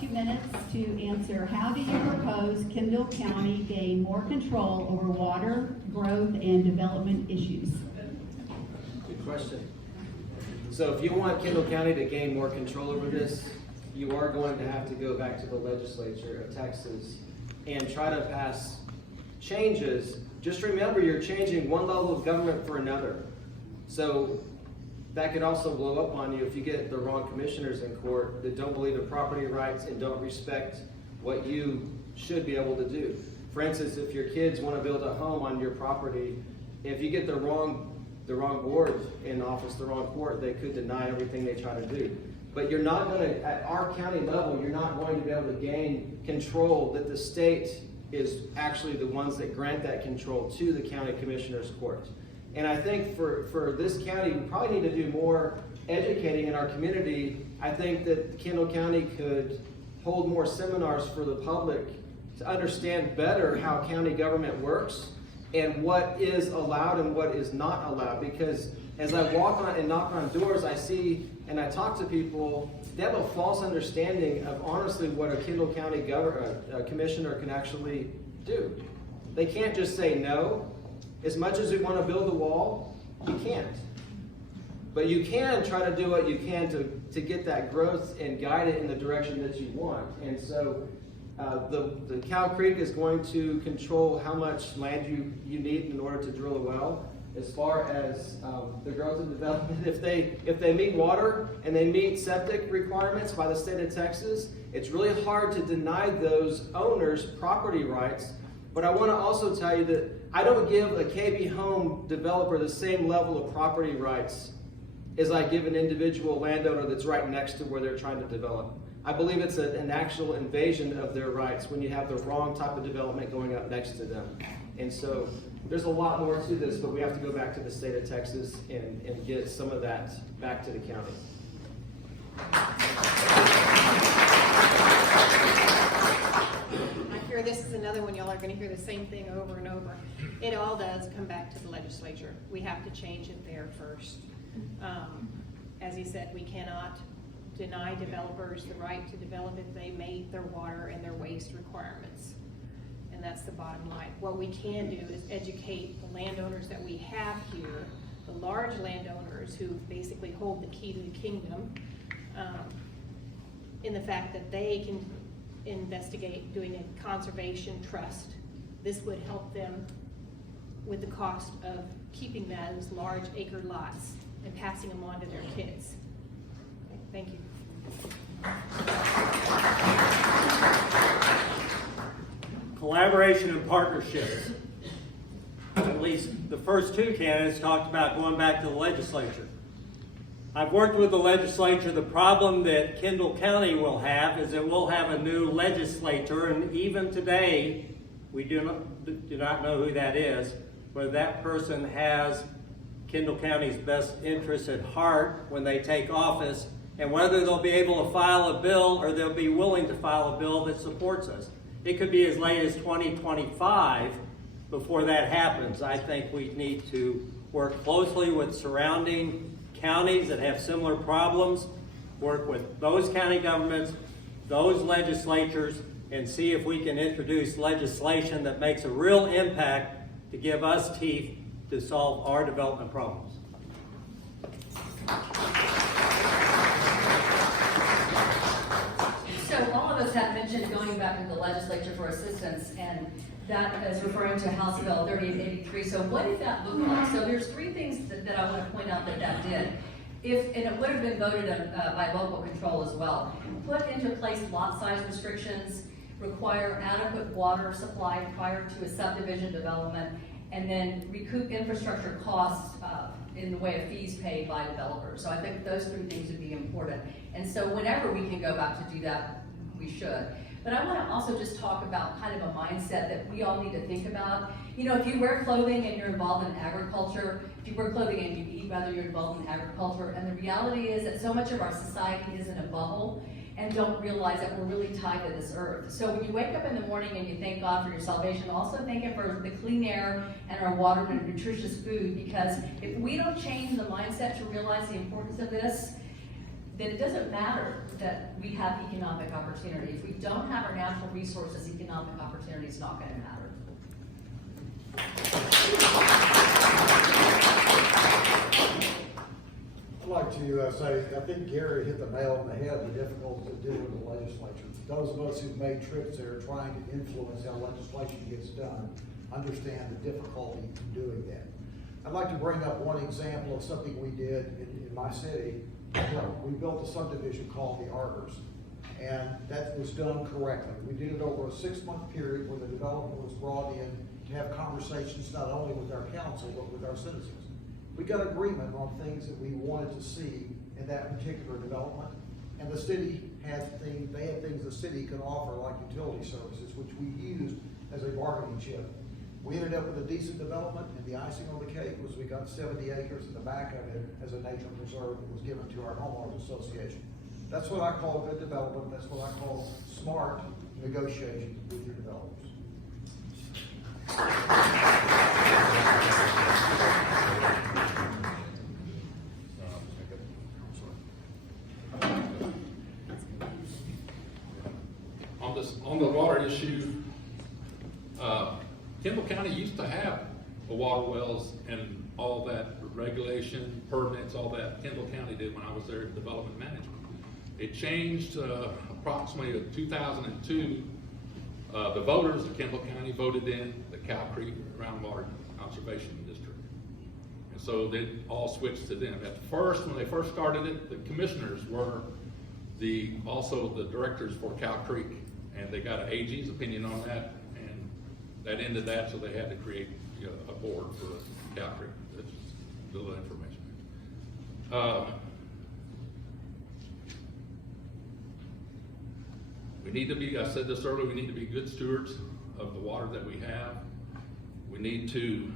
2 minutes to answer, how do you propose Kendall County gain more control over water, growth, and development issues? Good question. So if you want Kendall County to gain more control over this, you are going to have to go back to the legislature of Texas and try to pass changes. Just remember, you're changing one level of government for another. So that could also blow up on you if you get the wrong commissioners in court that don't believe in property rights and don't respect what you should be able to do. For instance, if your kids want to build a home on your property, if you get the wrong board in office, the wrong court, they could deny everything they try to do. But you're not going to, at our county level, you're not going to be able to gain control that the state is actually the ones that grant that control to the county commissioner's court. And I think for this county, we probably need to do more educating in our community. I think that Kendall County could hold more seminars for the public to understand better how county government works and what is allowed and what is not allowed. Because as I walk on and knock on doors, I see and I talk to people, they have a false understanding of honestly what a Kendall County commissioner can actually do. They can't just say no. As much as we want to build a wall, you can't. But you can try to do what you can to get that growth and guide it in the direction that you want. And so the Cow Creek is going to control how much land you need in order to drill a well. As far as the growth and development, if they meet water and they meet septic requirements by the state of Texas, it's really hard to deny those owners property rights. But I want to also tell you that I don't give a KB home developer the same level of property rights as I give an individual landowner that's right next to where they're trying to develop. I believe it's an actual invasion of their rights when you have the wrong type of development going up next to them. And so there's a lot more to this, but we have to go back to the state of Texas and get some of that back to the county. I fear this is another one. Y'all are going to hear the same thing over and over. It all does come back to the legislature. We have to change it there first. As he said, we cannot deny developers the right to develop if they meet their water and their waste requirements. And that's the bottom line. What we can do is educate the landowners that we have here, the large landowners who basically hold the key to the kingdom, in the fact that they can investigate doing a conservation trust. This would help them with the cost of keeping those large acre lots and passing them on to their kids. Okay, thank you. Collaboration and partnerships. At least the first two candidates talked about going back to the legislature. I've worked with the legislature. The problem that Kendall County will have is that we'll have a new legislature, and even today, we do not know who that is, whether that person has Kendall County's best interests at heart when they take office, and whether they'll be able to file a bill or they'll be willing to file a bill that supports us. It could be as late as 2025 before that happens. I think we need to work closely with surrounding counties that have similar problems, work with those county governments, those legislatures, and see if we can introduce legislation that makes a real impact to give us teeth to solve our development problems. So all of us have mentioned going back to the legislature for assistance, and that is referring to House Bill 3883. So what did that look like? So there's three things that I want to point out that did. And it would have been voted on, by local control as well. Put into place lot size restrictions, require adequate water supply prior to a subdivision development, and then recoup infrastructure costs in the way of fees paid by developers. So I think those three things would be important. And so whenever we can go back to do that, we should. But I want to also just talk about kind of a mindset that we all need to think about. You know, if you wear clothing and you're involved in agriculture, if you wear clothing and you eat, whether you're involved in agriculture, and the reality is that so much of our society is in a bubble and don't realize that we're really tied to this earth. So when you wake up in the morning and you thank God for your salvation, also thank Him for the clean air and our water and nutritious food, because if we don't change the mindset to realize the importance of this, that it doesn't matter that we have economic opportunity. If we don't have our natural resources, economic opportunity is not going to matter. I'd like to say, I think Gary hit the nail on the head, the difficulty of dealing with the legislature. Those of us who've made trips there trying to influence how legislation gets done understand the difficulty in doing that. I'd like to bring up one example of something we did in my city. We built a subdivision called the Arbors, and that was done correctly. We did it over a 6-month period where the development was brought in to have conversations not only with our council, but with our citizens. We got agreement on things that we wanted to see in that particular development, and the city had things, they had things the city could offer, like utility services, which we used as a bargaining chip. We ended up with a decent development, and the icing on the cake was we got 70 acres in the back of it as a nature preserve that was given to our homeowners association. That's what I call good development. That's what I call smart negotiation with your developers. On the water issue, Kendall County used to have the water wells and all that regulation, permits, all that. Kendall County did when I was there in development management. It changed approximately in 2002. The voters of Kendall County voted in the Cow Creek Groundwater Conservation District. And so they all switched to them. At first, when they first started it, the commissioners were also the directors for Cow Creek. And they got an AG's opinion on that, and that ended that, so they had to create a board for Cow Creek. That's just a little information. We need to be, I said this earlier, we need to be good stewards of the water that we have. We need to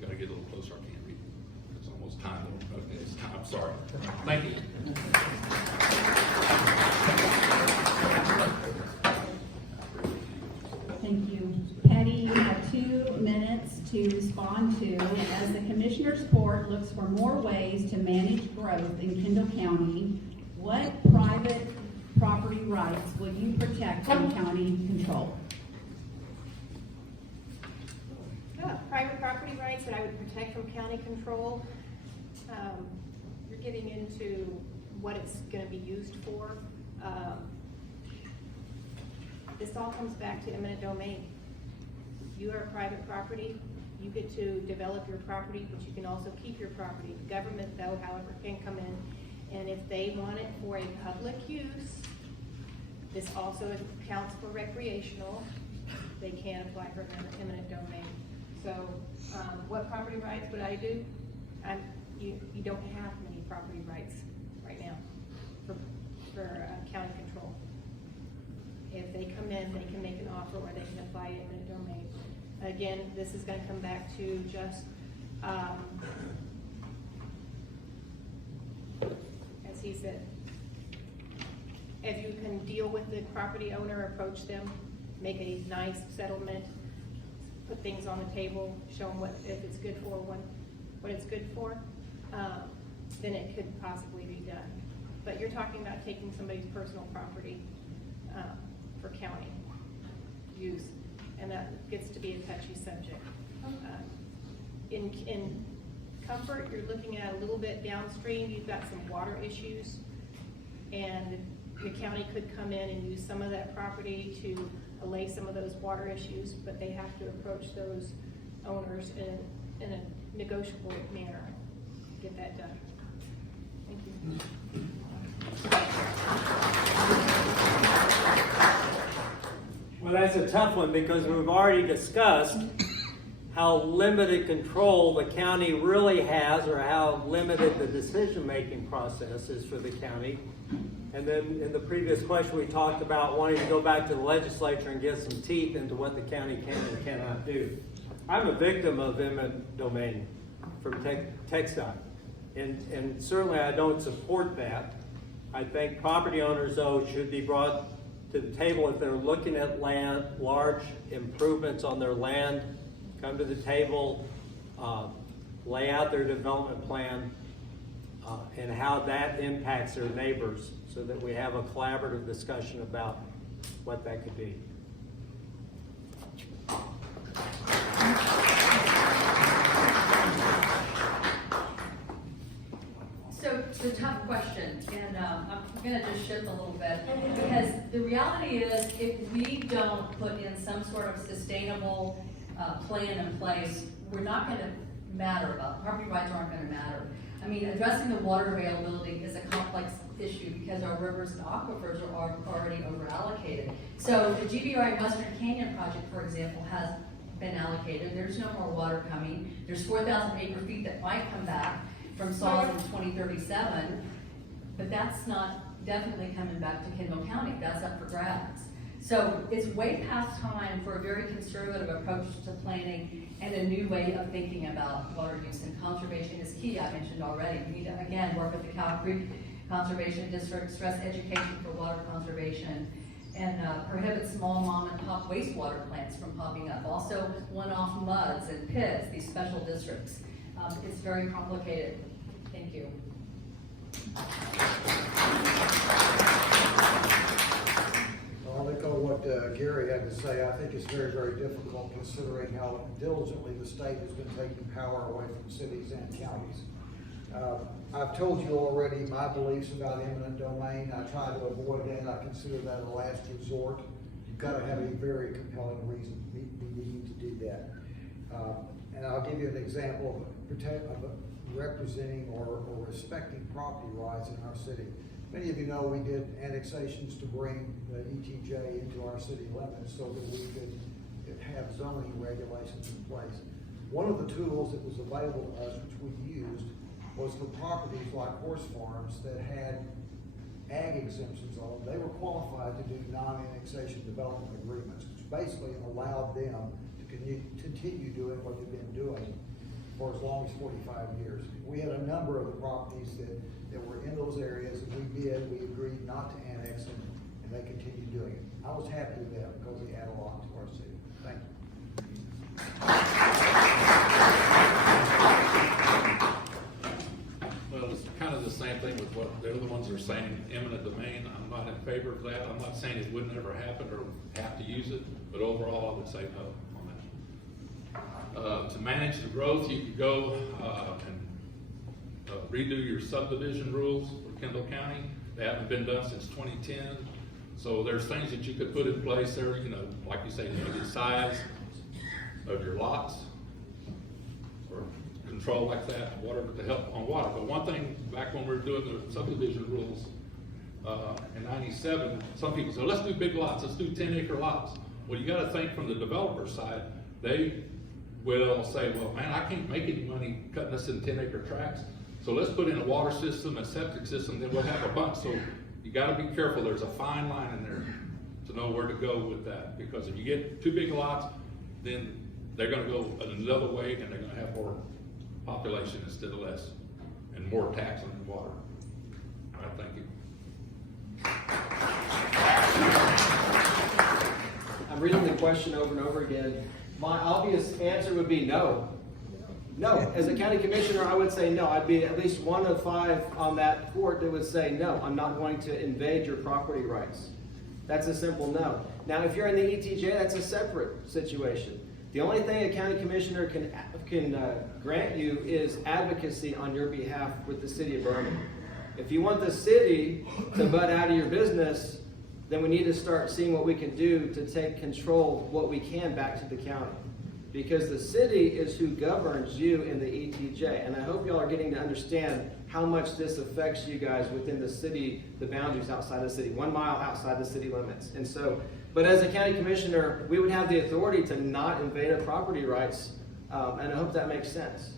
gotta get a little closer, I can't read. It's almost time. Okay, it's time, sorry. Thank you. Thank you. Patty, you have 2 minutes to respond to, as the Commissioner's Court looks for more ways to manage growth in Kendall County, what private property rights will you protect from county control? Private property rights that I would protect from county control. You're getting into what it's gonna be used for. This all comes back to eminent domain. You are private property, you get to develop your property, but you can also keep your property. The government, though, however, can come in, and if they want it for a public use, this also counts for recreational, they can apply for eminent domain. So, what property rights would I do? You don't have many property rights right now for county control. If they come in, they can make an offer or they can apply eminent domain. Again, this is gonna come back to just, as he said, if you can deal with the property owner, approach them, make a nice settlement, put things on the table, show them if it's good for what it's good for, then it could possibly be done. But you're talking about taking somebody's personal property for county use, and that gets to be a touchy subject. In Comfort, you're looking at a little bit downstream, you've got some water issues, and the county could come in and use some of that property to allay some of those water issues, but they have to approach those owners in a negotiable manner to get that done. Thank you. Well, that's a tough one because we've already discussed how limited control the county really has, or how limited the decision-making process is for the county. And then in the previous question, we talked about wanting to go back to the legislature and get some teeth into what the county can and cannot do. I'm a victim of eminent domain from TxDOT, and certainly I don't support that. I think property owners, though, should be brought to the table if they're looking at land, large improvements on their land. Come to the table, lay out their development plan, and how that impacts their neighbors, so that we have a collaborative discussion about what that could be. So it's a tough question, and I'm gonna just shift a little bit, because the reality is, if we don't put in some sort of sustainable plan in place, we're not gonna matter about, property rights aren't gonna matter. I mean, addressing the water availability is a complex issue because our rivers and aquifers are already over allocated. So the GBRI Western Canyon project, for example, has been allocated. There's no more water coming. There's 4,000 acre feet that might come back from SAWS in 2037, but that's not definitely coming back to Kendall County. That's up for grabs. So it's way past time for a very conservative approach to planning and a new way of thinking about water use, and conservation is key, I mentioned already. We need to, again, work with the Cow Creek Conservation District, stress education for water conservation, and prohibit small mom and pop wastewater plants from popping up. Also, one-off muds and pits, these special districts. It's very complicated. Thank you. I'll echo what Gary had to say. I think it's very, very difficult considering how diligently the state has been taking power away from cities and counties. I've told you already my beliefs about eminent domain. I try to avoid that. I consider that a last resort. You've got to have a very compelling reason needing to do that. And I'll give you an example of representing or respecting property rights in our city. Many of you know we did annexations to bring the ETJ into our city limits so that we could have zoning regulations in place. One of the tools that was available to us, which we used, was for properties like horse farms that had ag exemptions on them. They were qualified to do non-annexation development agreements, which basically allowed them to continue doing what they've been doing for as long as 45 years. We had a number of the properties that were in those areas, and we agreed not to annex them, and they continued doing it. I was happy with that because they add a lot to our city. Thank you. Well, it's kind of the same thing with what the other ones are saying, eminent domain. I'm not in favor of that. I'm not saying it would never happen or have to use it, but overall, I would say no on that. To manage the growth, you could go and redo your subdivision rules for Kendall County. They haven't been done since 2010. So there's things that you could put in place there, you know, like you say, limited size of your lots or control like that, whatever to help on water. But one thing, back when we were doing the subdivision rules in 97, some people said, let's do big lots, let's do 10-acre lots. Well, you gotta think from the developer side, they will say, well, man, I can't make any money cutting this in 10-acre tracts. So let's put in a water system, a septic system, then we'll have a bunch. So you gotta be careful. There's a fine line in there to know where to go with that. Because if you get too big lots, then they're gonna go another way and they're gonna have more population instead of less, and more tax on the water. All right, thank you. I'm reading the question over and over again. My obvious answer would be no. No, as a county commissioner, I would say no. I'd be at least one of 5 on that court that would say, no, I'm not going to invade your property rights. That's a simple no. Now, if you're in the ETJ, that's a separate situation. The only thing a county commissioner can grant you is advocacy on your behalf with the city of Birmingham. If you want the city to butt out of your business, then we need to start seeing what we can do to take control of what we can back to the county. Because the city is who governs you in the ETJ. And I hope y'all are getting to understand how much this affects you guys within the city, the boundaries outside the city, 1 mile outside the city limits. And so, but as a county commissioner, we would have the authority to not invade our property rights. And I hope that makes sense.